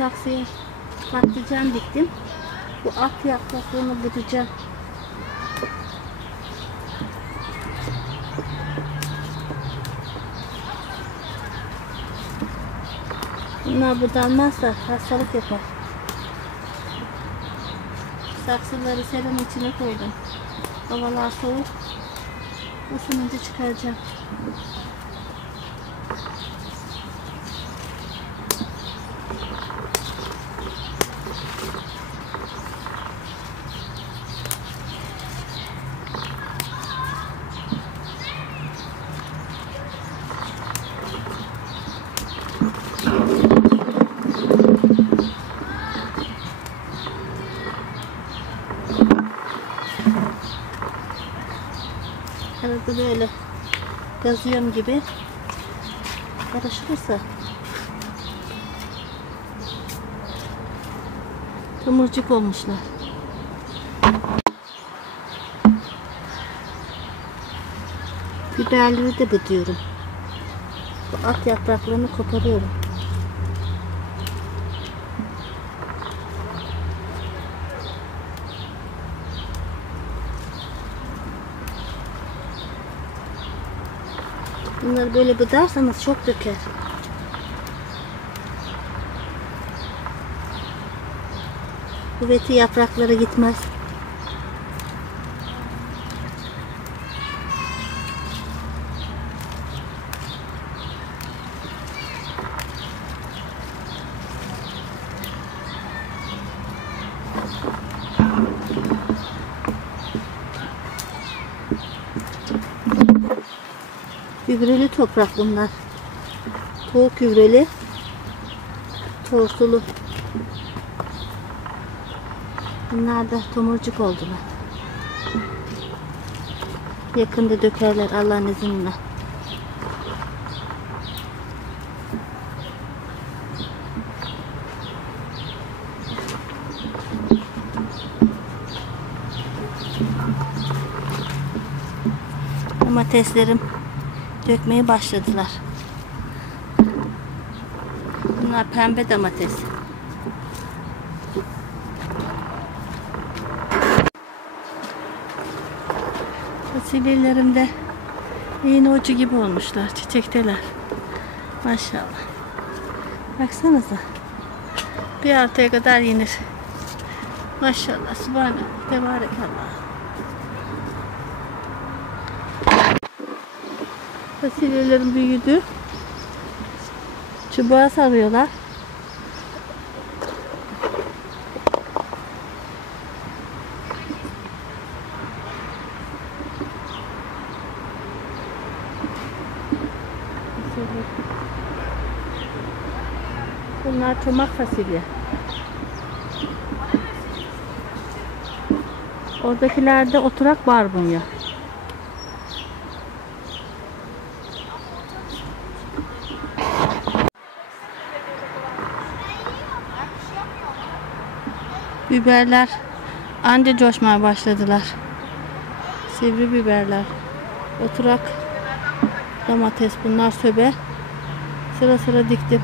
saksıya patlıcan diktim. Bu ak yapraklarını budayacağım. Bunlar budanmazsa hastalık yapar. Saksıları serin içine koydum. Havalar soğuk. Isınınca çıkaracağım. Arada böyle gazıyorum gibi karışırsa tomurcuk olmuşlar. Biberleri de buduyorum. Bu at yapraklarını koparıyorum. Bunları böyle budarsanız çok döker. Kuvveti yapraklara gitmez. Gübreli toprak bunlar. Tavuk gübreli, torsulu. Bunlar da tomurcuk oldular. Yakında dökerler Allah'ın izniyle. Domateslerim dökmeye başladılar. Bunlar pembe domates. Fasulyelerim de iğne ucu gibi olmuşlar. Çiçekteler. Maşallah. Baksanıza. Bir haftaya kadar yenir. Maşallah. Sübhanallah. Tebarekallah. Fasulyelerim büyüdü. Çubuğa sarıyorlar. Bunlar çomak fasulye. Oradakilerde oturak barbunya. Biberler anca coşmaya başladılar. Sivri biberler. Oturak domates, bunlar söbe. Sıra sıra diktim.